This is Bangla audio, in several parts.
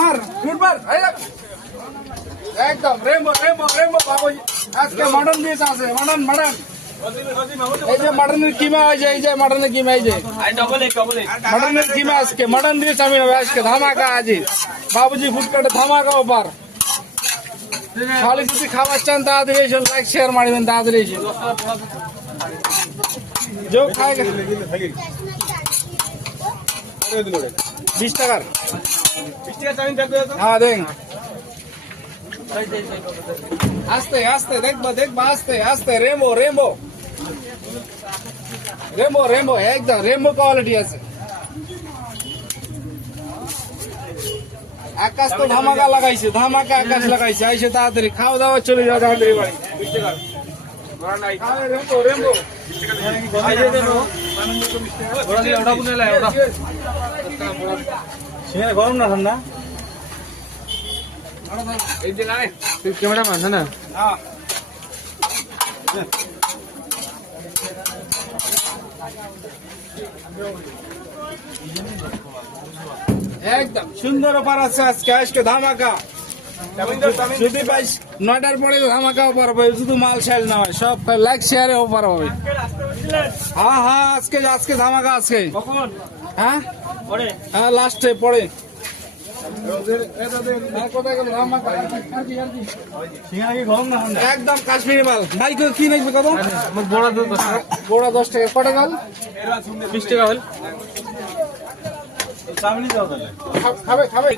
মার ফুটবার একদম রেমবো রেমবো রেমবো বাবুজি আজকে মটন পিস আছে মটন মটন এই যে মটনের কিমা হয়েছে এই যে মটনের কিমা এই যে মটনের কিমা আজকে মটন দিয়ে চামিন হবে আজকে ধামাকা আজি বাবুজি ফুডকার্টে ধামাকা অফার খালি যদি খাবার চান তাড়াতাড়ি এসে লাইক শেয়ার মারবেন তাড়াতাড়ি এসে जो खाएगा 20 টাকার হ্যাঁ দেখ আস্তে আস্তে দেখবা দেখবা আস্তে আস্তে রেমো রেমো রেমো রেমো একদম রেমো কোয়ালিটি আছে আকাশ তো ধামাকা লাগাইছে ধামাকা আকাশ লাগাইছে আইসে তাড়াতাড়ি খাওয়া দাওয়া চলে যাও তাড়াতাড়ি বাড়ি 20 টাকা রেমো রেমো গরম না ঠান্ডা ক্যামেরা মান না একদম সুন্দর অফার আছে আজকে আজকে ধামাকা যদি ভাই 9টার পরে ধামাকা অফার হবে শুধু মাল শেষ না হয় সব লাইক শেয়ারে অফার হবে হ্যাঁ হ্যাঁ আজকে আজকে ধামাকা আজকে হ্যাঁ হ্যাঁ লাস্টে পরে একদম কাশ্মীরি মাল ভাই কি নেবে কত বড়া 10 টাকা কটা গাল 20 টাকা হল খাবে খাবে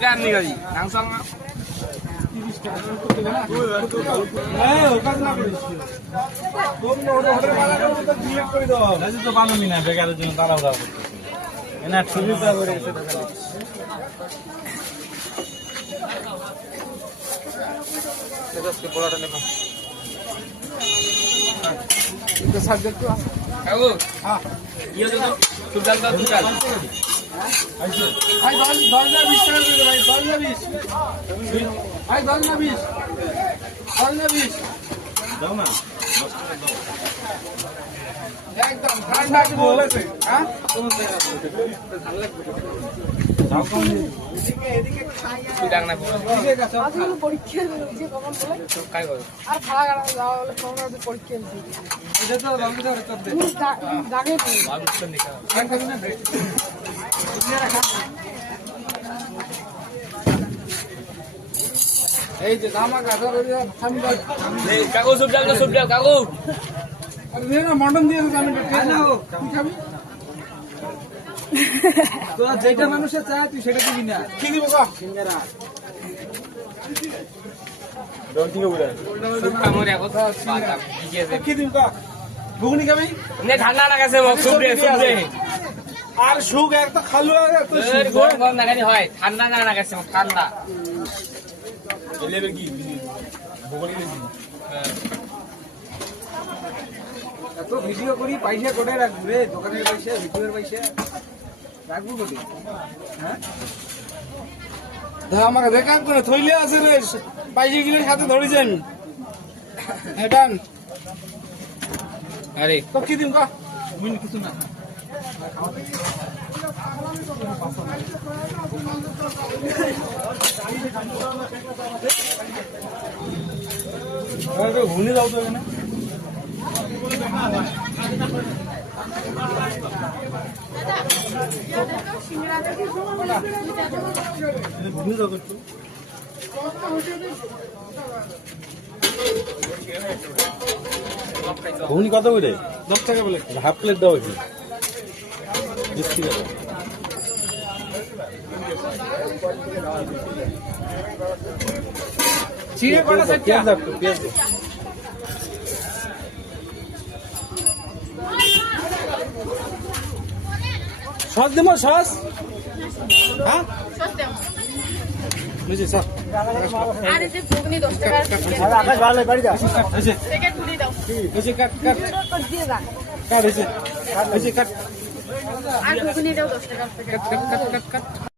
বেকারের জন্য তারাও সুবিধা করে পোড়াটা নেব সাবজেক্ট হ্যাঁ ভাই 10 না 20 টাকা দিতে ভাই 10 না 20 ভাই 10 না 20 10 না 20 দাও না একদম ঠান্ডা কি বলেছে হ্যাঁ এদিকে তুই ডাক না আজকে পরীক্ষা যে কমন বলে কাই বল আর খাড়া গাড়া যাওয়া হলে কোন পরীক্ষা দিছি এটা তো লম্বা ধরে চল দে জাগে নেই বাবুর নিকা খাবি না এই যে ধামাকা ধরে থামি ভাই এই কাগজ সব ডাল কাগজ আরে না মটন দিয়ে আমি খাই না তুই খাবি তো যেটা মানুষে চায় তুই সেটা দিবি না কি দিব কা সিঙ্গারা ডন ঠিক বলে সব কামরে কথা বাতা কি দিব কা ঘুগনি খাবি নে ঠান্ডা লাগাছে মক সুপ দে আর সুগ একটা খালু তো গরম গরম লাগানি হয় ঠান্ডা না লাগাছে ঠান্ডা এলেবে কি ঘুগনি দিবি এত ভিডিও করি পয়সা কোটে রাখবি রে দোকানের পয়সা ভিডিওর পয়সা রাখবো কোটে হ্যাঁ আমাকে দেখা করে থইলে আছে রে পয়সা গিলের সাথে ধরি যাই এটা আরে তো কি দিম কা মিন কিছু না আরে ঘুনি যাও তো এখানে ঘুগনি কত করে 10 টাকা বলে হাফ প্লেট দাও কি 20 টাকা চিড়ে কটা সেট পেঁয়াজ দাও পেঁয়াজ সস দেবো সস হ্যাঁ সস দেবো বুঝি স্যার আরে যে ঘুগনি 10 টাকা আর আকাশ ভালো বাড়ি দাও এসে প্যাকেট পুরি দাও এসে কাট কাট দিয়ে দাও কাট এসে কাট আর ঘুগনি দাও 10 টাকা প্যাকেট কাট কাট কাট